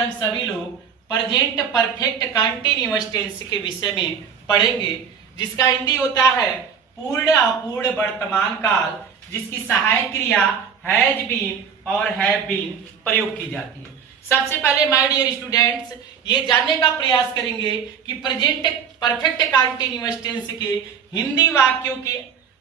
हम सभी लोग प्रेजेंट परफेक्ट कंटीन्यूअस टेंस के विषय में पढ़ेंगे, जिसका हिंदी होता है पूर्ण अपूर्ण वर्तमान काल, जिसकी सहायक क्रिया हैज बीन और हैव बीन प्रयोग की जाती है। सबसे पहले माय डियर स्टूडेंट्स ये जानने का प्रयास करेंगे कि प्रेजेंट परफेक्ट कंटीन्यूअस टेंस के हिंदी वाक्यों के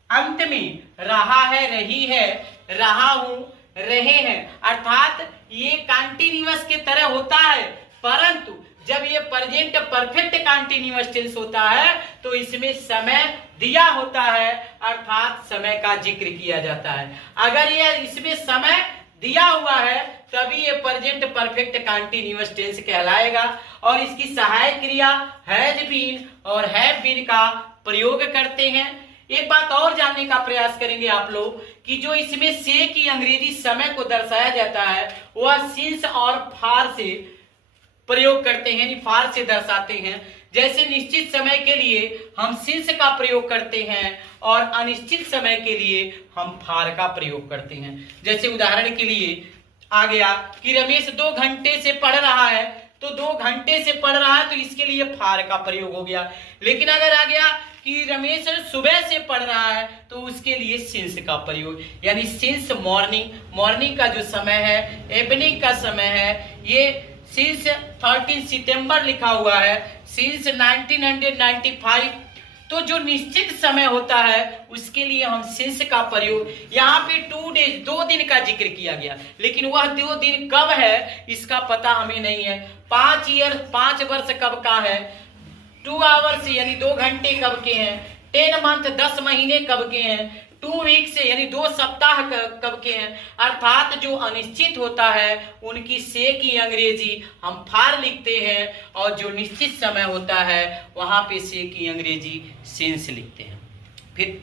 अंत में रहा है, रही है, रहा हूं, रहे हैं, अर्थात ये कंटीन्यूअस के तरह होता है, परंतु जब ये प्रेजेंट परफेक्ट कंटीन्यूअस टेंस होता है तो इसमें समय दिया होता है, अर्थात समय का जिक्र किया जाता है। अगर ये इसमें समय दिया हुआ है तभी ये प्रेजेंट परफेक्ट कंटीन्यूअस टेंस कहलाएगा और इसकी सहायक क्रिया हैज बीन और हैव बीन का प्रयोग करते हैं। एक बात और जानने का प्रयास करेंगे आप लोग कि जो इसमें से की अंग्रेजी समय को दर्शाया जाता है वह सिंस और फार से प्रयोग करते हैं, यानी फार से दर्शाते हैं। जैसे निश्चित समय के लिए हम सिंस का प्रयोग करते हैं और अनिश्चित समय के लिए हम फार का प्रयोग करते हैं। जैसे उदाहरण के लिए आ गया कि रमेश 2 घंटे से पढ़ रहा है, तो 2 घंटे से पढ़ रहा है तो इसके लिए फार का प्रयोग हो गया। लेकिन अगर आ गया कि रमेश सुबह से पढ़ रहा है तो उसके लिए सिंस का प्रयोग, यानी सिंस मॉर्निंग का जो समय है, इवनिंग का समय है, ये सिंस 13 सितंबर लिखा हुआ है, सिंस 1995। तो जो निश्चित समय होता है उसके लिए हम सिंस का प्रयोग, यहाँ पे 2 डेज 2 दिन का जिक्र किया गया, लेकिन वह 2 दिन कब है इसका पता हमें नहीं है। 5 वर्ष कब का है, 2 आवर्स यानी 2 घंटे कब के हैं, 10 मंथ 10 महीने कब के हैं, 2 वीक्स यानी 2 सप्ताह कब के हैं। अर्थात जो अनिश्चित होता है उनकी से की अंग्रेजी हम फार लिखते हैं और जो निश्चित समय होता है वहां पे से की अंग्रेजी सिंस लिखते हैं। फिर